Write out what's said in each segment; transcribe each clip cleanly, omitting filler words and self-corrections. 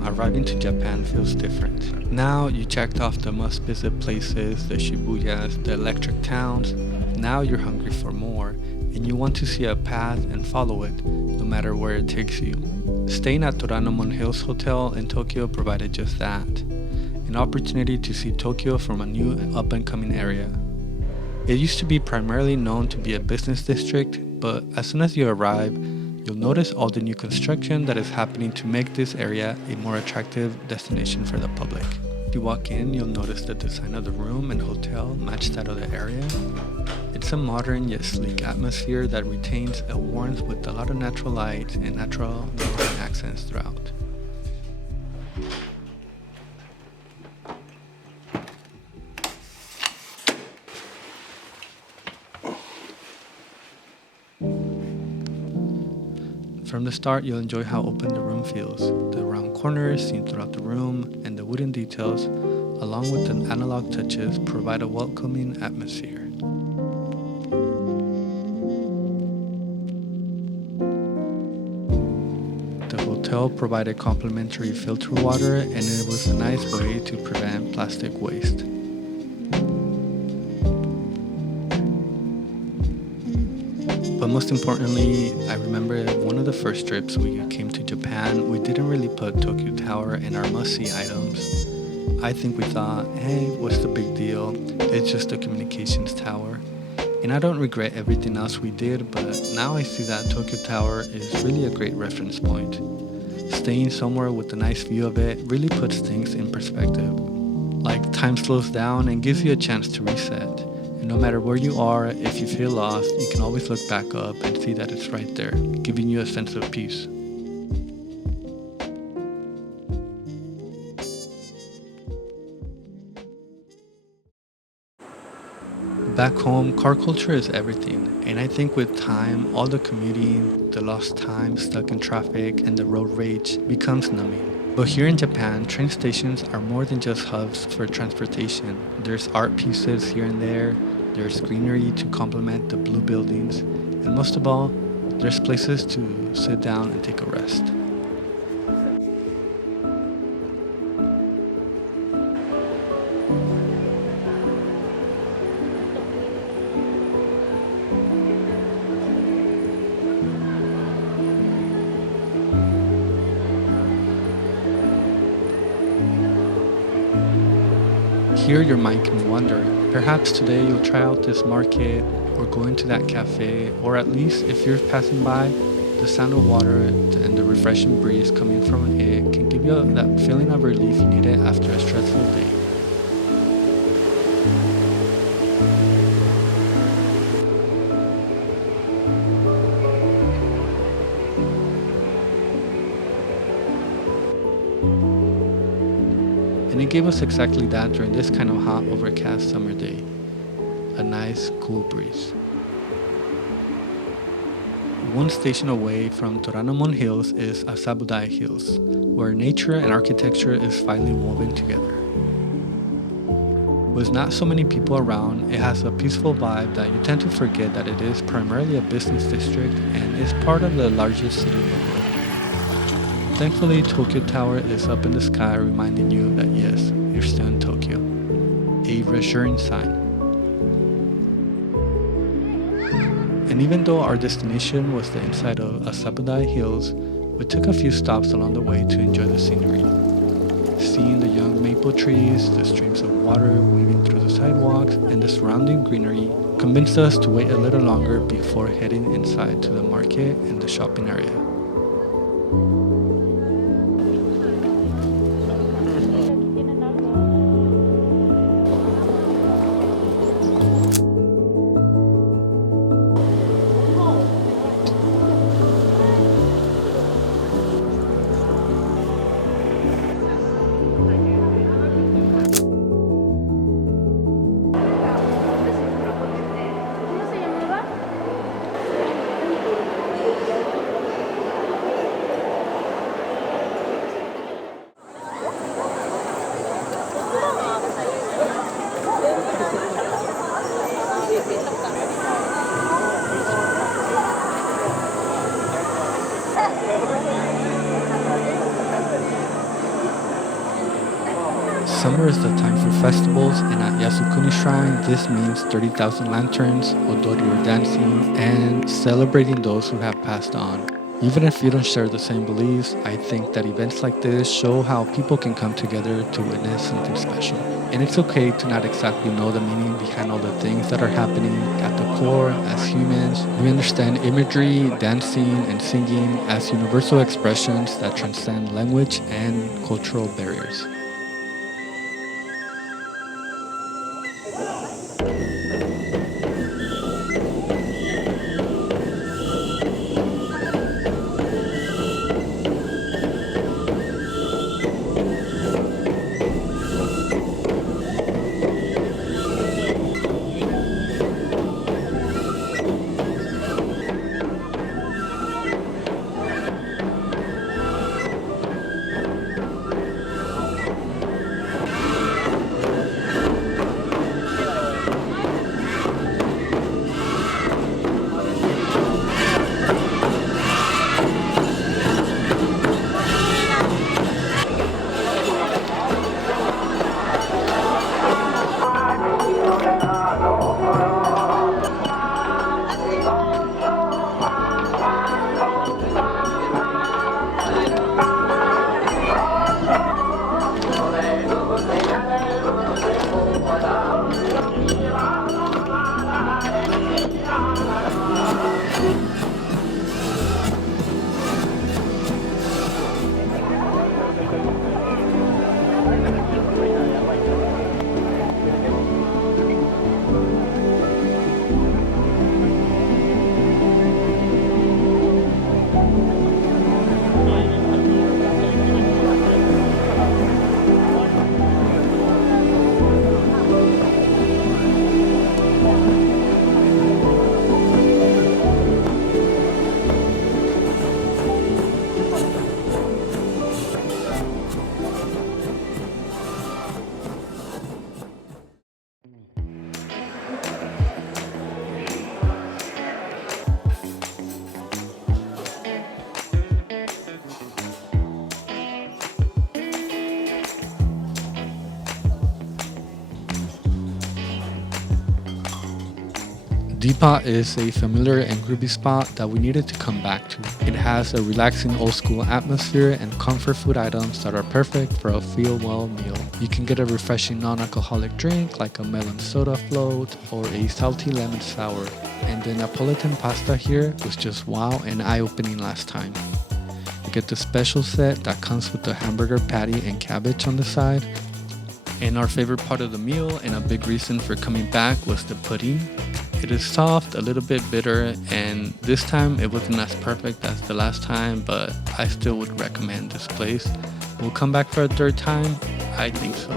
time, arriving to Japan feels different. Now you checked off the must-visit places, the Shibuyas, the electric towns. Now you're hungry for more, and you want to see a path and follow it, no matter where it takes you. Staying at Toranomon Hills Hotel in Tokyo provided just that, an opportunity to see Tokyo from a new and up-and-coming area. It used to be primarily known to be a business district, but as soon as you arrive, you'll notice all the new construction that is happening to make this area a more attractive destination for the public. If you walk in, you'll notice the design of the room and hotel match that of the area. It's a modern yet sleek atmosphere that retains a warmth with a lot of natural light and natural Northern accents throughout. From the start, you'll enjoy how open the room feels. The round corners seen throughout the room and the wooden details, along with the analog touches, provide a welcoming atmosphere. The hotel provided complimentary filter water, and it was a nice way to prevent plastic waste. But most importantly, I remember one of the first trips we came to Japan, we didn't really put Tokyo Tower in our must-see items. I think we thought, hey, what's the big deal? It's just a communications tower. And I don't regret everything else we did, but now I see that Tokyo Tower is really a great reference point. Staying somewhere with a nice view of it really puts things in perspective. Like time slows down and gives you a chance to reset. And no matter where you are, if you feel lost, you can always look back up and see that it's right there, giving you a sense of peace. Back home, car culture is everything, and I think with time, all the commuting, the lost time stuck in traffic, and the road rage becomes numbing. But here in Japan, train stations are more than just hubs for transportation. There's art pieces here and there, there's greenery to complement the blue buildings, and most of all, there's places to sit down and take a rest. Here your mind can wander. Perhaps today you'll try out this market or go into that cafe, or at least if you're passing by, the sound of water and the refreshing breeze coming from it can give you that feeling of relief you needed after a stressful day. And it gave us exactly that during this kind of hot, overcast summer day. A nice, cool breeze. One station away from Toranomon Hills is Azabudai Hills, where nature and architecture is finely woven together. With not so many people around, it has a peaceful vibe that you tend to forget that it is primarily a business district and is part of the largest city in the world. Thankfully, Tokyo Tower is up in the sky, reminding you that yes, you're still in Tokyo. A reassuring sign. And even though our destination was the inside of Asabudai Hills, we took a few stops along the way to enjoy the scenery. Seeing the young maple trees, the streams of water weaving through the sidewalks, and the surrounding greenery convinced us to wait a little longer before heading inside to the market and the shopping area. Summer is the time for festivals, and at Yasukuni Shrine, this means 30,000 lanterns, odori or dancing, and celebrating those who have passed on. Even if you don't share the same beliefs, I think that events like this show how people can come together to witness something special. And it's okay to not exactly know the meaning behind all the things that are happening. At the core, as humans, we understand imagery, dancing, and singing as universal expressions that transcend language and cultural barriers. Deepa is a familiar and groovy spot that we needed to come back to. It has a relaxing old school atmosphere and comfort food items that are perfect for a feel well meal. You can get a refreshing non-alcoholic drink like a melon soda float or a salty lemon sour. And the Napolitan pasta here was just wow and eye-opening last time. You get the special set that comes with the hamburger patty and cabbage on the side. And our favorite part of the meal and a big reason for coming back was the pudding. It is soft, a little bit bitter, and this time it wasn't as perfect as the last time, but I still would recommend this place. We'll come back for a third time? I think so.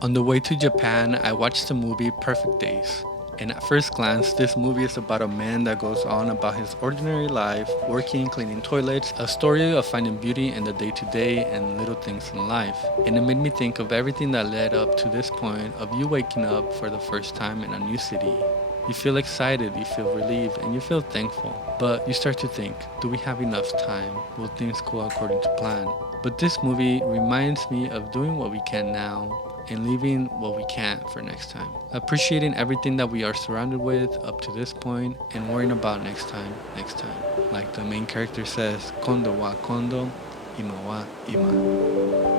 On the way to Japan, I watched the movie Perfect Days. And at first glance, this movie is about a man that goes on about his ordinary life, working, cleaning toilets, a story of finding beauty in the day-to-day and little things in life. And it made me think of everything that led up to this point of you waking up for the first time in a new city. You feel excited, you feel relieved, and you feel thankful. But you start to think, do we have enough time? Will things go according to plan? But this movie reminds me of doing what we can now and leaving what we can't for next time. Appreciating everything that we are surrounded with up to this point and worrying about next time. Like the main character says, kondo wa kondo, ima wa ima.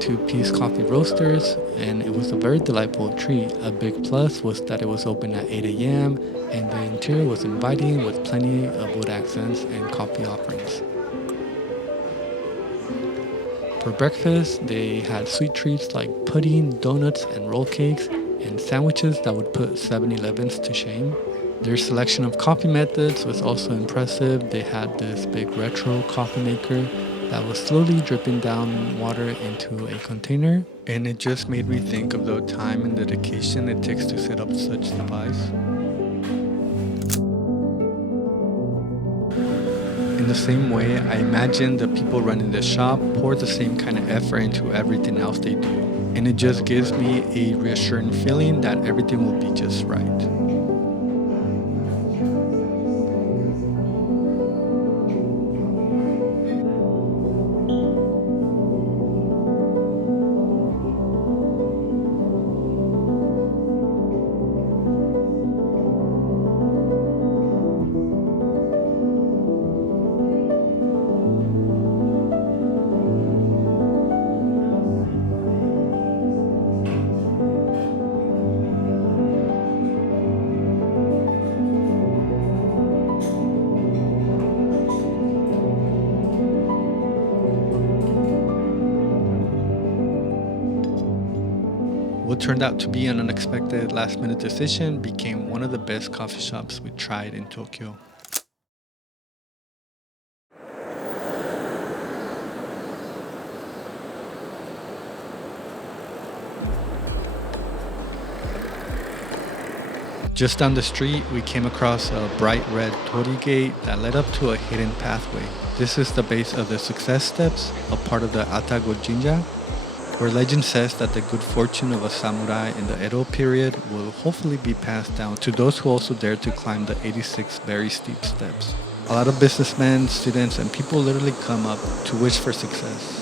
went to Peace Coffee Roasters, and it was a very delightful treat. A big plus was that it was open at 8 a.m., and the interior was inviting with plenty of wood accents and coffee offerings. For breakfast, they had sweet treats like pudding, donuts, and roll cakes, and sandwiches that would put 7-Elevens to shame. Their selection of coffee methods was also impressive. They had this big retro coffee maker that was slowly dripping down water into a container, and it just made me think of the time and dedication it takes to set up such device. In the same way, I imagine the people running the shop pour the same kind of effort into everything else they do, and it just gives me a reassuring feeling that everything will be just right. What turned out to be an unexpected last-minute decision became one of the best coffee shops we tried in Tokyo. Just down the street, we came across a bright red torii gate that led up to a hidden pathway. This is the base of the Success Steps, a part of the Atago Jinja, where legend says that the good fortune of a samurai in the Edo period will hopefully be passed down to those who also dare to climb the 86 very steep steps. A lot of businessmen, students, and people literally come up to wish for success.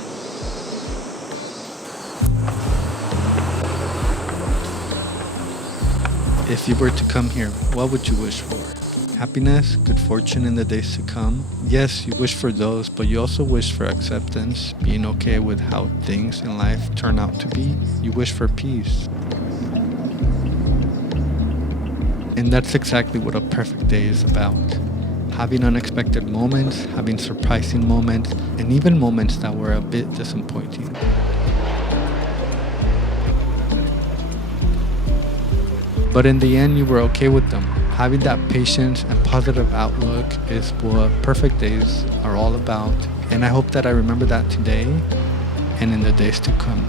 If you were to come here, what would you wish for? Happiness, good fortune in the days to come? Yes, you wish for those, but you also wish for acceptance, being okay with how things in life turn out to be. You wish for peace. And that's exactly what a perfect day is about. Having unexpected moments, having surprising moments, and even moments that were a bit disappointing. But in the end, you were okay with them. Having that patience and positive outlook is what perfect days are all about. And I hope that I remember that today and in the days to come.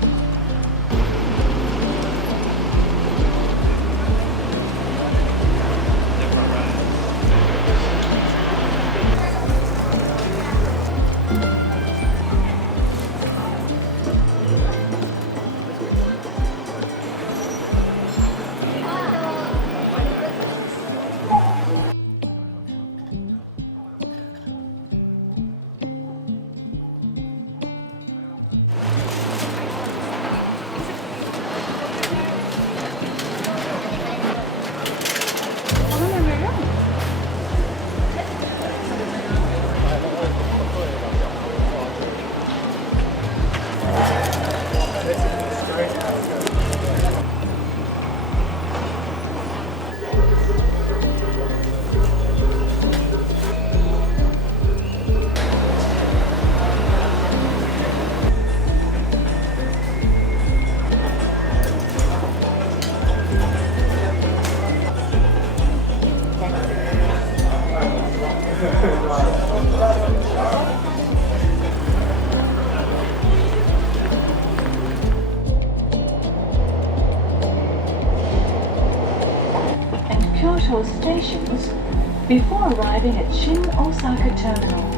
Kyoto stations before arriving at Shin Osaka Terminal.